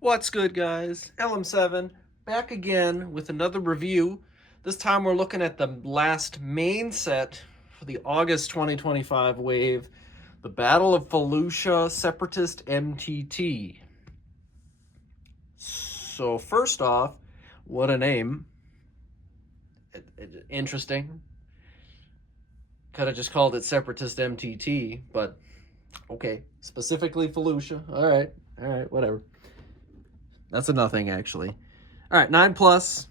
What's good, guys? LM7 back again with another review. This time we're looking at the last main set for the August 2025 wave, the Battle of Felucia Separatist MTT. So first off, what a name. Interesting. Could have just called it Separatist MTT, but okay. Specifically Felucia. Alright, whatever. That's a nothing, actually. Alright, 9 plus.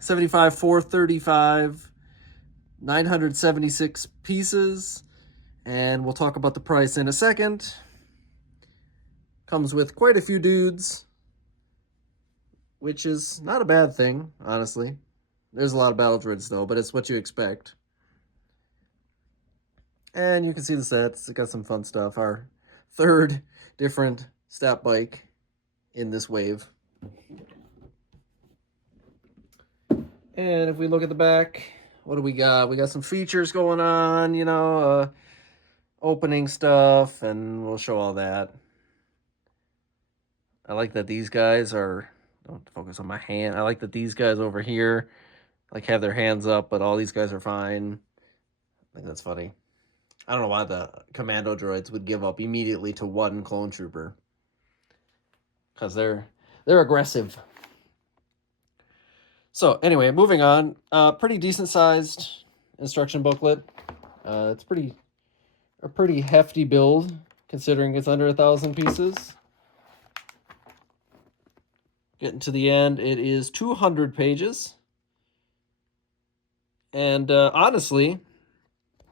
75, 435, 976 pieces, and we'll talk about the price in a second. Comes with quite a few dudes, which is not a bad thing, honestly. There's a lot of battle droids though, but it's what you expect. And you can see the sets. It got some fun stuff. Our third different stat bike in this wave. And if we look at the back, what do we got? We got some features going on, opening stuff, and we'll show all that. I like that these guys are, don't focus on my hand. I like that these guys over here, have their hands up, but all these guys are fine. I think that's funny. I don't know why the commando droids would give up immediately to one clone trooper. Because they're aggressive. So anyway, moving on. Pretty decent sized instruction booklet. It's a pretty hefty build considering it's under 1,000 pieces. Getting to the end, it is 200 pages. And honestly,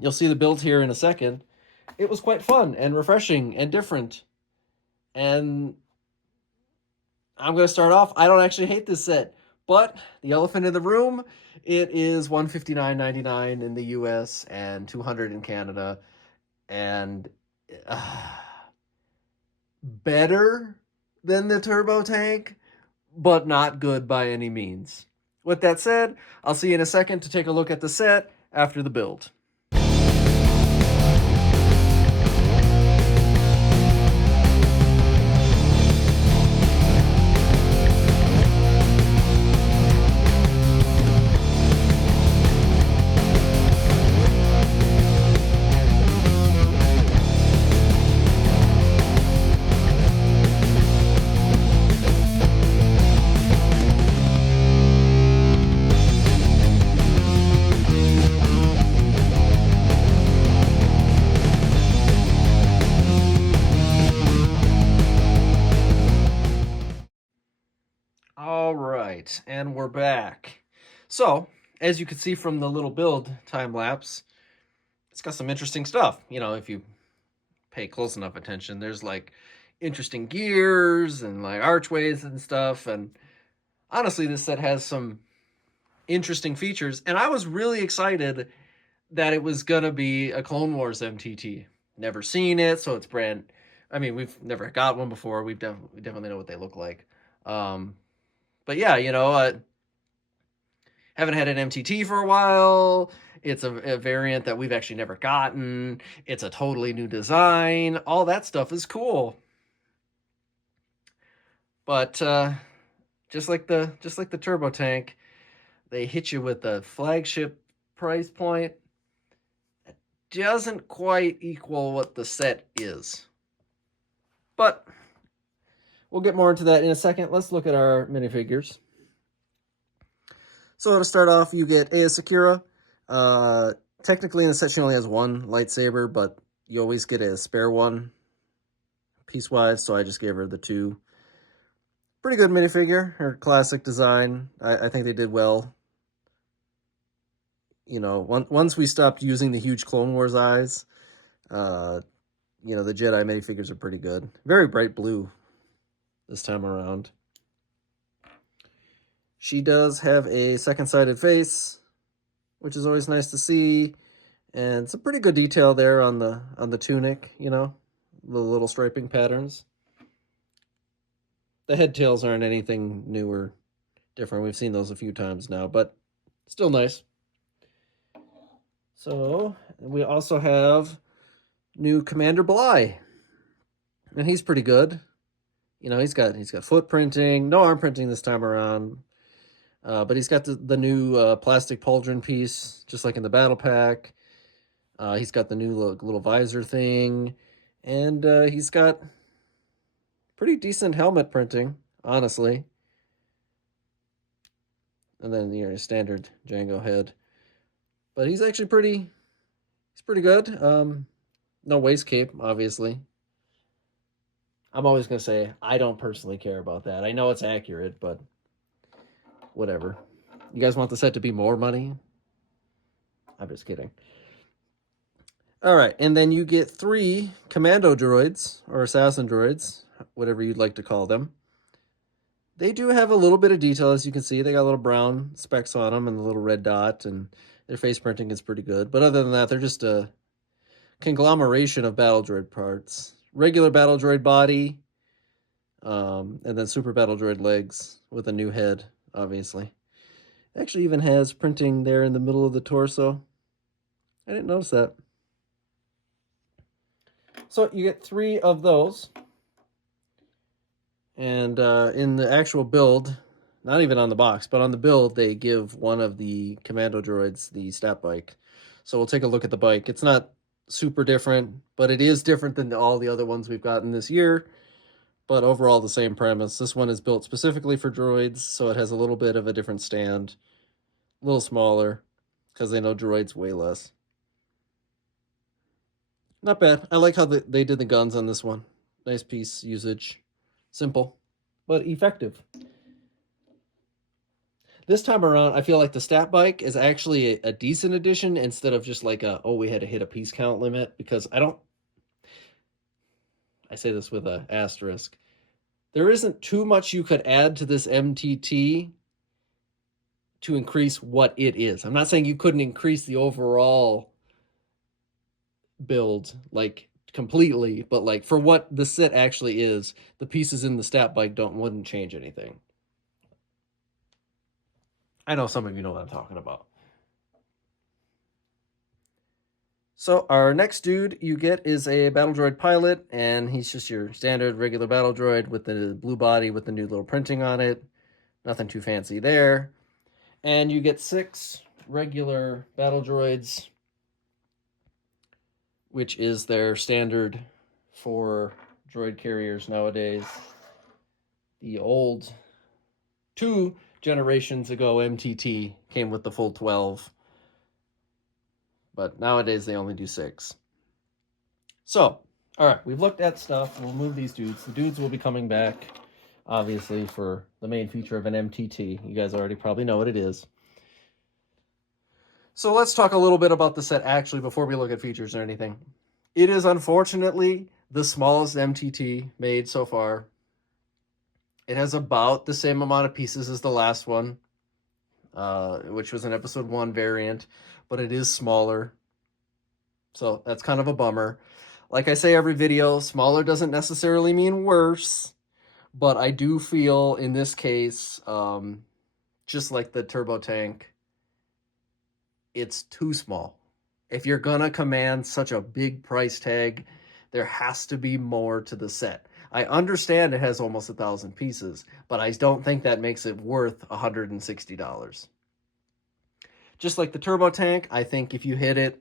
you'll see the build here in a second. It was quite fun and refreshing and different. And I'm going to start off. I don't actually hate this set. But the elephant in the room, it is $159.99 in the US and $200 in Canada. And better than the turbo tank, but not good by any means. With that said, I'll see you in a second to take a look at the set after the build. All right, and we're back. So, as you can see from the little build time lapse, it's got some interesting stuff. If you pay close enough attention, there's interesting gears and archways and stuff. And honestly, this set has some interesting features. And I was really excited that it was gonna be a Clone Wars MTT. Never seen it, so it's brand. I mean, we've never got one before. We definitely know what they look like. But yeah, haven't had an MTT for a while. It's a variant that we've actually never gotten. It's a totally new design. All that stuff is cool. But just like the turbo tank, they hit you with the flagship price point. It doesn't quite equal what the set is. But we'll get more into that in a second. Let's look at our minifigures. So to start off, you get Aya Sakura. Technically in the set she only has one lightsaber, but you always get a spare one piecewise, so I just gave her the two. Pretty good minifigure, her classic design. I think they did well. Once we stopped using the huge Clone Wars eyes, the Jedi minifigures are pretty good. Very bright blue this time around. She does have a second-sided face, which is always nice to see, and some pretty good detail there on the tunic. The little striping patterns. The head tails aren't anything new or different. We've seen those a few times now, but still nice. So we also have new Commander Bly, and he's pretty good. You know, he's got foot printing, no arm printing this time around. But he's got the new plastic pauldron piece, just like in the battle pack. He's got the new little visor thing, and he's got pretty decent helmet printing, honestly. And then your standard Django head, but he's actually pretty good. No waist cape, obviously. I'm always gonna say I don't personally care about that. I know it's accurate, but whatever. You guys want the set to be more money? I'm just kidding. All right, and then you get 3 commando droids, or assassin droids, whatever you'd like to call them. They do have a little bit of detail, as you can see. They got little brown specks on them and a little red dot, and their face printing is pretty good. But other than that, they're just a conglomeration of battle droid parts. Regular battle droid body, and then super battle droid legs with a new head, obviously. It actually even has printing there in the middle of the torso. I didn't notice that. So you get 3 of those. And in the actual build, not even on the box, but on the build, they give one of the commando droids the stat bike. So we'll take a look at the bike. It's not super different, but it is different than all the other ones we've gotten this year. But overall, the same premise. This one is built specifically for droids, so it has a little bit of a different stand. A little smaller, because they know droids weigh less. Not bad. I like how they did the guns on this one. Nice piece usage. Simple, but effective. This time around, I feel like the stat bike is actually a decent addition instead of just like we had to hit a piece count limit, because I say this with an asterisk. There isn't too much you could add to this MTT to increase what it is. I'm not saying you couldn't increase the overall build like completely, but like for what the set actually is, the pieces in the stat bike wouldn't change anything. I know some of you know what I'm talking about. So our next dude you get is a battle droid pilot, and he's just your standard regular battle droid with the blue body with the new little printing on it. Nothing too fancy there. And you get 6 regular battle droids, which is their standard for droid carriers nowadays. The old 2 generations ago MTT came with the full 12, but nowadays they only do 6. So, all right, we've looked at stuff. We'll move these dudes. The dudes will be coming back, obviously, for the main feature of an MTT. You guys already probably know what it is. So let's talk a little bit about the set actually before we look at features or anything. It is unfortunately the smallest MTT made so far. It has about the same amount of pieces as the last one, which was an episode 1 variant, but it is smaller. So that's kind of a bummer. Like I say every video, smaller doesn't necessarily mean worse, but I do feel in this case, just like the turbo tank, it's too small. If you're gonna command such a big price tag, there has to be more to the set. I understand it has almost 1,000 pieces, but I don't think that makes it worth $160. Just like the turbo tank, I think if you hit it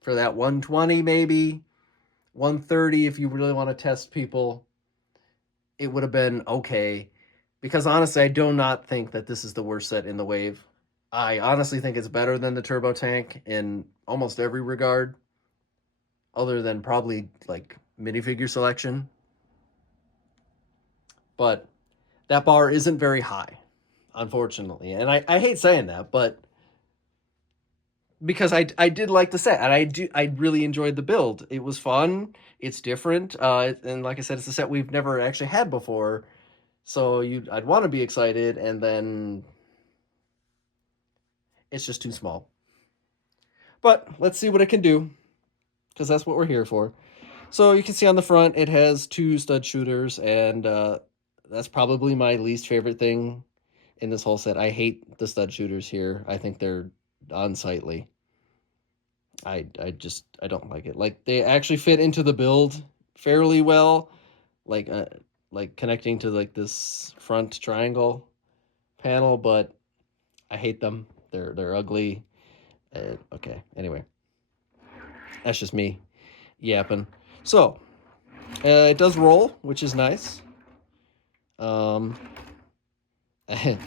for that 120 maybe, 130 if you really want to test people, it would have been okay. Because honestly, I do not think that this is the worst set in the wave. I honestly think it's better than the turbo tank in almost every regard, other than probably like minifigure selection. But that bar isn't very high, unfortunately. And I hate saying that, but because I did like the set, and I really enjoyed the build. It was fun. It's different, and like I said, it's a set we've never actually had before. So I'd want to be excited, and then it's just too small. But let's see what it can do, because that's what we're here for. So you can see on the front, it has 2 stud shooters, and that's probably my least favorite thing in this whole set. I hate the stud shooters here. I think they're unsightly. I don't like it. Like, they actually fit into the build fairly well. Like like connecting to like this front triangle panel, but I hate them. They're ugly. Okay, anyway, that's just me yapping. So it does roll, which is nice.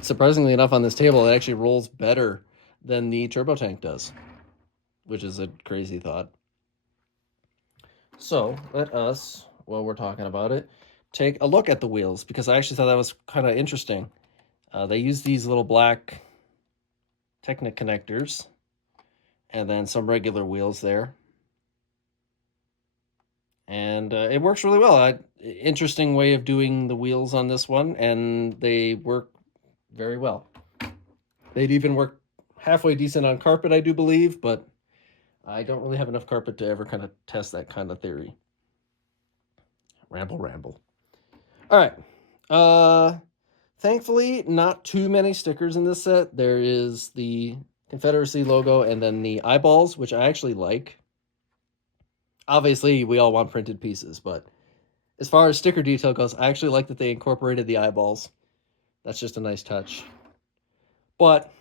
Surprisingly enough, on this table, it actually rolls better than the turbo tank does, which is a crazy thought. So let us, while we're talking about it, take a look at the wheels, because I actually thought that was kind of interesting. They use these little black Technic connectors and then some regular wheels there. And it works really well. Interesting way of doing the wheels on this one, and they work very well. They'd even work halfway decent on carpet, I do believe, but I don't really have enough carpet to ever kind of test that kind of theory. Ramble. All right. Thankfully, not too many stickers in this set. There is the Confederacy logo and then the eyeballs, which I actually like. Obviously, we all want printed pieces, but as far as sticker detail goes, I actually like that they incorporated the eyeballs. That's just a nice touch. But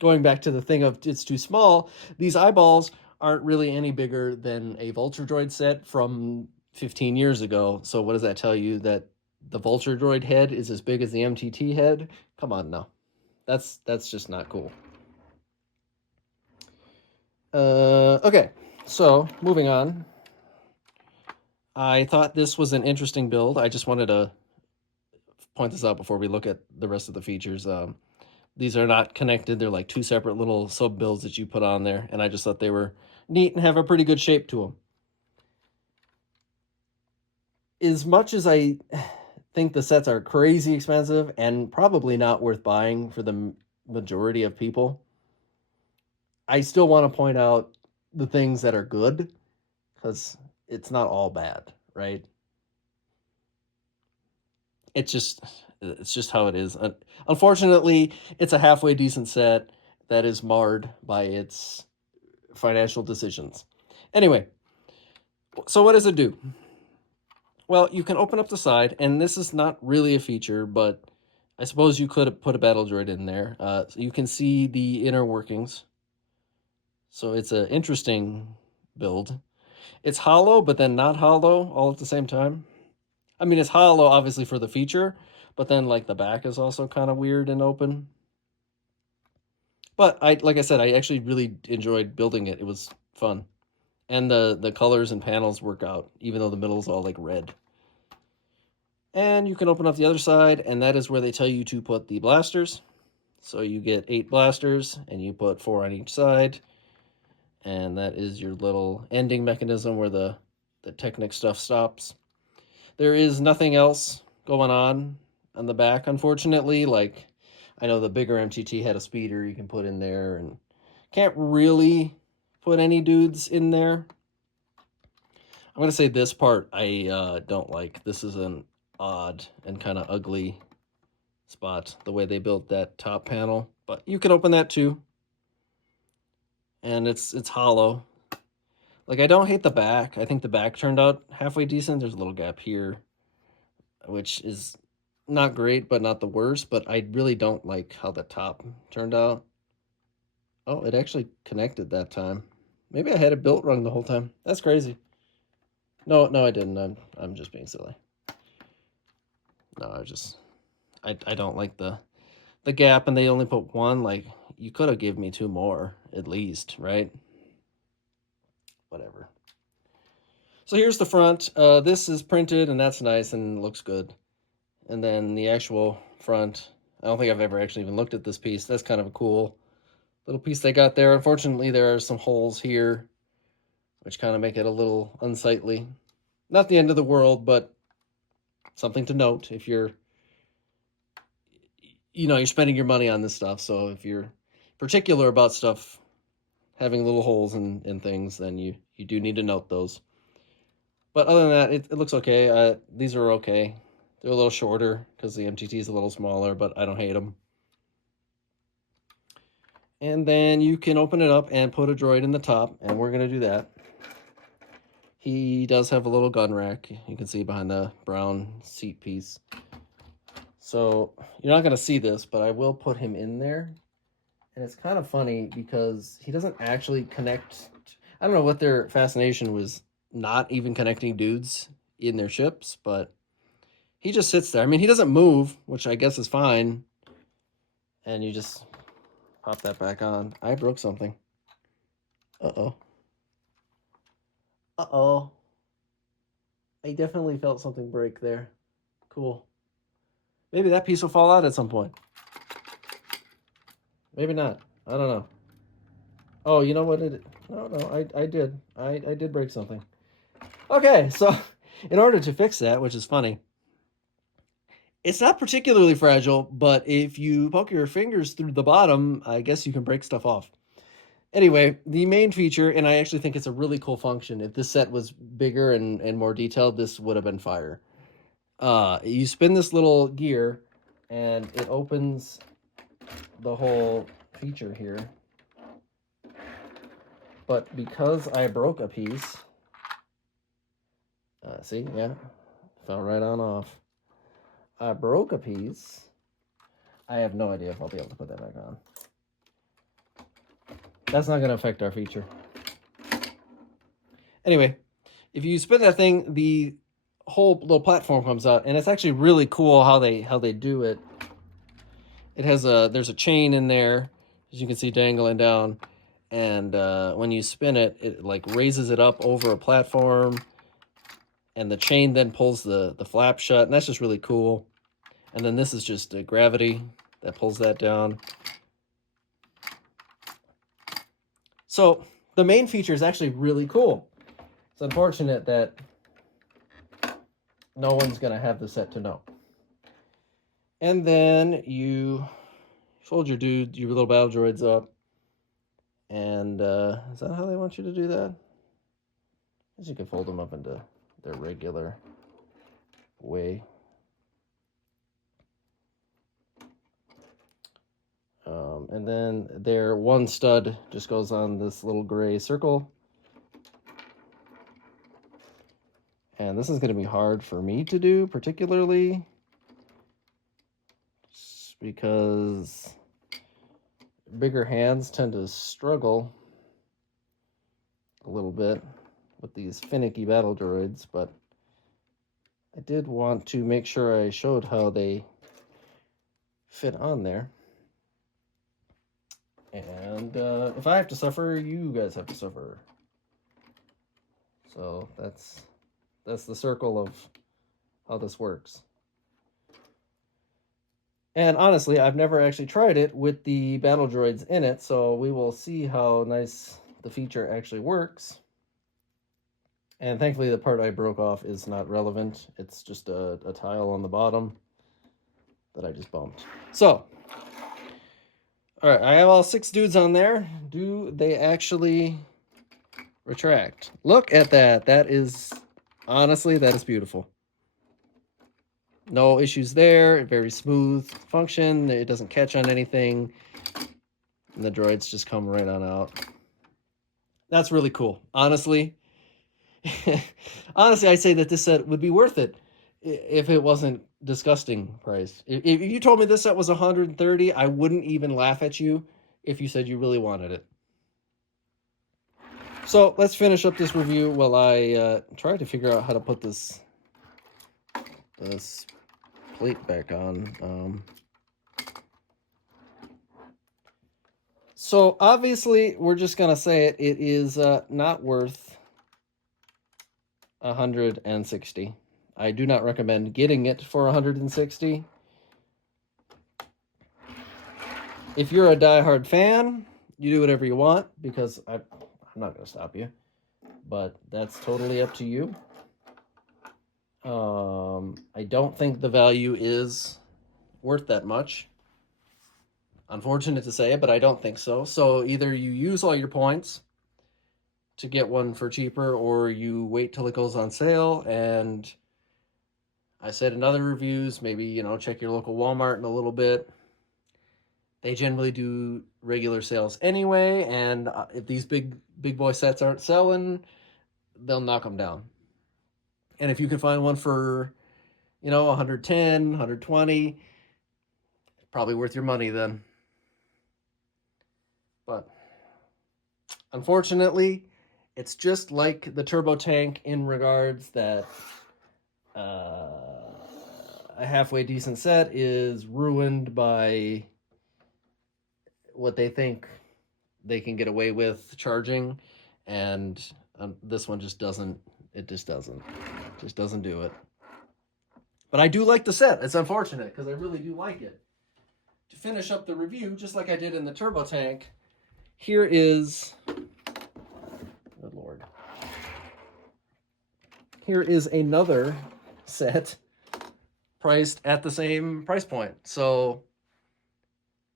going back to the thing of it's too small, these eyeballs aren't really any bigger than a Vulture Droid set from 15 years ago. So what does that tell you? That the Vulture Droid head is as big as the MTT head? Come on now. That's just not cool. Okay, so moving on. I thought this was an interesting build. I just wanted to point this out before we look at the rest of the features. These are not connected. They're like two separate little sub builds that you put on there, and I just thought they were neat and have a pretty good shape to them. As much as I think the sets are crazy expensive and probably not worth buying for the majority of people, I still want to point out the things that are good, because it's not all bad, right? It's just how it is. Unfortunately, it's a halfway decent set that is marred by its financial decisions. Anyway, so what does it do? Well, you can open up the side, and this is not really a feature, but I suppose you could put a battle droid in there. So you can see the inner workings. So it's an interesting build. It's hollow, but then not hollow all at the same time. I mean, it's hollow, obviously, for the feature, but then, like, the back is also kind of weird and open. But, like I said, I actually really enjoyed building it. It was fun. And the colors and panels work out, even though the middle is all, like, red. And you can open up the other side, and that is where they tell you to put the blasters. So you get 8 blasters, and you put 4 on each side. And that is your little ending mechanism where the Technic stuff stops. There is nothing else going on the back, unfortunately. Like, I know the bigger MTT had a speeder you can put in there, and can't really put any dudes in there. I'm going to say this part I don't like. This is an odd and kind of ugly spot, the way they built that top panel. But you can open that too. And it's hollow. Like, I don't hate the back. I think the back turned out halfway decent. There's a little gap here, which is not great, but not the worst. But I really don't like how the top turned out. Oh, it actually connected that time. Maybe I had it built wrong the whole time. That's crazy. No, I didn't. I'm just being silly. No, I don't like the gap, and they only put 1. Like, you could have given me 2 more at least, right? Whatever. So here's the front. This is printed, and that's nice and looks good. And then the actual front, I don't think I've ever actually even looked at this piece. That's kind of a cool little piece they got there. Unfortunately, there are some holes here, which kind of make it a little unsightly. Not the end of the world, but something to note if you're spending your money on this stuff. So if you're particular about stuff having little holes and things, then you do need to note those. But other than that, it looks okay. These are okay. They're a little shorter because the MTT is a little smaller, but I don't hate them. And then you can open it up and put a droid in the top, and we're going to do that. He does have a little gun rack. You can see behind the brown seat piece. So you're not going to see this, but I will put him in there. And it's kind of funny because he doesn't actually connect. I don't know what their fascination was, not even connecting dudes in their ships, but he just sits there. I mean, he doesn't move, which I guess is fine. And you just pop that back on. I broke something. Uh-oh. Uh-oh. I definitely felt something break there. Cool. Maybe that piece will fall out at some point. Maybe not. I don't know. Oh, you know what it... No, I did. I did break something. Okay, so in order to fix that, which is funny, it's not particularly fragile, but if you poke your fingers through the bottom, I guess you can break stuff off. Anyway, the main feature, and I actually think it's a really cool function. If this set was bigger and more detailed, this would have been fire. You spin this little gear, and it opens the whole feature here. But because I broke a piece, see, yeah, fell right on off. I broke a piece. I have no idea if I'll be able to put that back on. That's not going to affect our feature. Anyway, if you spin that thing, the whole little platform comes out, and it's actually really cool how they do it. It has there's a chain in there, as you can see dangling down, and when you spin it, it like raises it up over a platform, and the chain then pulls the flap shut, and that's just really cool. And then this is just gravity that pulls that down. So the main feature is actually really cool. It's unfortunate that no one's going to have the set to know. And then you fold your little battle droids up. And is that how they want you to do that? I guess you can fold them up into their regular way. And then their one stud just goes on this little gray circle. And this is going to be hard for me to do, particularly because bigger hands tend to struggle a little bit with these finicky battle droids, but I did want to make sure I showed how they fit on there. And if I have to suffer, you guys have to suffer. So that's the circle of how this works. And honestly, I've never actually tried it with the battle droids in it, so we will see how nice the feature actually works. And thankfully, the part I broke off is not relevant. It's just a tile on the bottom that I just bumped. So, all right, I have all 6 dudes on there. Do they actually retract? Look at that. That is, honestly, that is beautiful. No issues there. Very smooth function. It doesn't catch on anything. And the droids just come right on out. That's really cool. Honestly, I'd say that this set would be worth it if it wasn't disgusting priced. If you told me this set was $130, I wouldn't even laugh at you if you said you really wanted it. So let's finish up this review while I try to figure out how to put this plate back on. So obviously, we're just gonna say it. It is not worth $160. I do not recommend getting it for $160. If you're a diehard fan, you do whatever you want, because I'm not going to stop you. But that's totally up to you. I don't think the value is worth that much. Unfortunate to say it, but I don't think so. So either you use all your points to get one for cheaper, or you wait till it goes on sale. And I said in other reviews, maybe, check your local Walmart in a little bit. They generally do regular sales anyway, and if these big boy sets aren't selling, they'll knock them down. And if you can find one for, 110, 120, probably worth your money then. But unfortunately, it's just like the turbo tank in regards that a halfway decent set is ruined by what they think they can get away with charging, and this one just doesn't. It just doesn't do it. But I do like the set. It's unfortunate because I really do like it. To finish up the review, just like I did in the turbo tank, here is, good lord, here is another set priced at the same price point. So,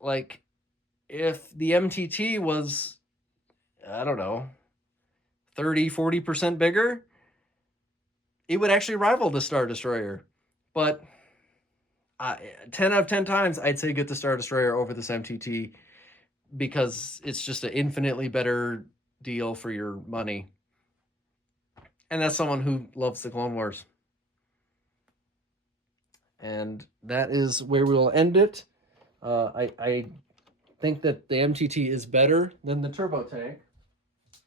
like, if the MTT was, I don't know, 30-40% bigger, it would actually rival the Star Destroyer. But 10 out of 10 times, I'd say get the Star Destroyer over this MTT because it's just an infinitely better deal for your money. And that's someone who loves the Clone Wars. And that is where we'll end it. I think that the MTT is better than the turbo tank.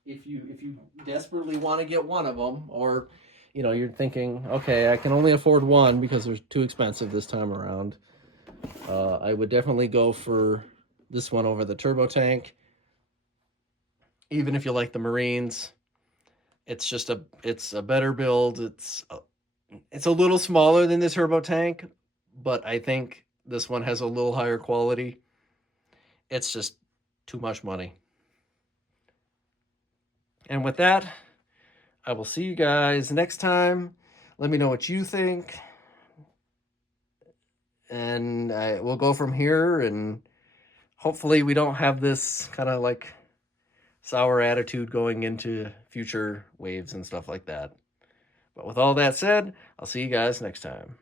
If you desperately want to get one of them, or you're thinking, okay, I can only afford one because they're too expensive this time around, I would definitely go for this one over the turbo tank. Even if you like the Marines, it's a better build. It's a little smaller than the turbo tank, but I think this one has a little higher quality. It's just too much money. And with that, I will see you guys next time. Let me know what you think. And we'll go from here, and hopefully we don't have this kind of like sour attitude going into future waves and stuff like that. But with all that said, I'll see you guys next time.